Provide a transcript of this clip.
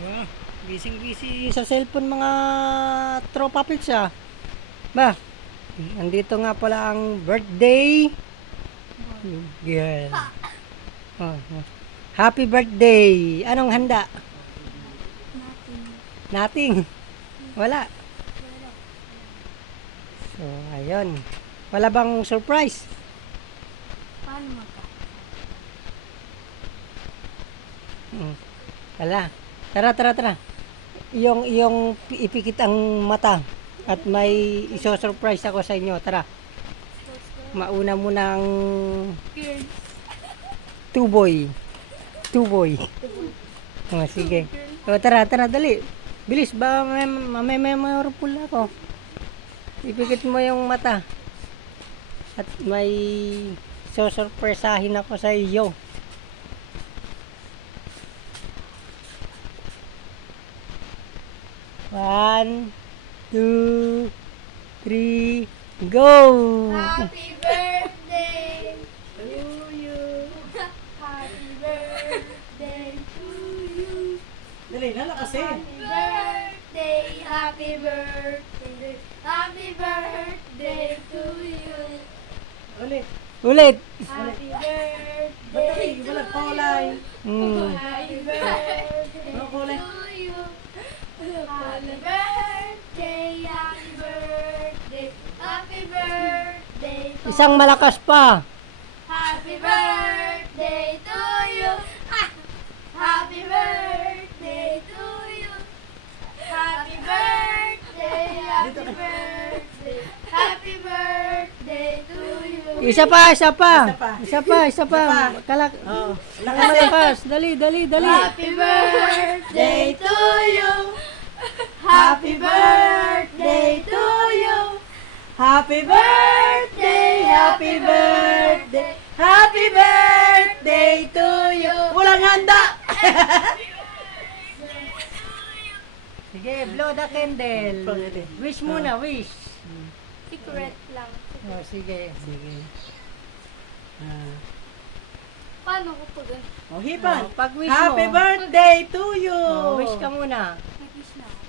Wow, busy sa cellphone mga tropa pits ah. Ba, andito nga pala ang birthday girl. Oh, oh. Happy birthday! Anong handa? Nothing. Wala. So, ayun. Wala bang surprise? Paano magka? Wala. Tara. Yung ipikit ang mata at may iso-surprise ako sa inyo. Tara. Mauna muna ang tuboy. Oh, sige. O, tara, dali. Bilis, ba may memorable ako. Ipikit mo yung mata. At may susurpresahin ako sa iyo. 1, 2, 3, go! Happy birthday to you. Happy birthday to you. Dali, kasi. Happy birthday to you. Ulit. Happy birthday to you. Mm. Happy birthday to you. Happy birthday, happy birthday to Isang malakas pa. Happy birthday to you. Happy birthday to you. Happy birthday, happy birthday to you. Isa pa. Kalak. Oh, Malakas. Dali. Happy birthday to you. Happy birthday to you. Happy birthday, happy birthday, happy birthday to you. Walang handa. Sige, blow the candle. Wish muna, wish. Secret lang. Oh, sige. Paano ko pag Oh, hipan. Oh, pag wish Happy mo. birthday to you. Oh, wish ka muna. nag-kiss na ako?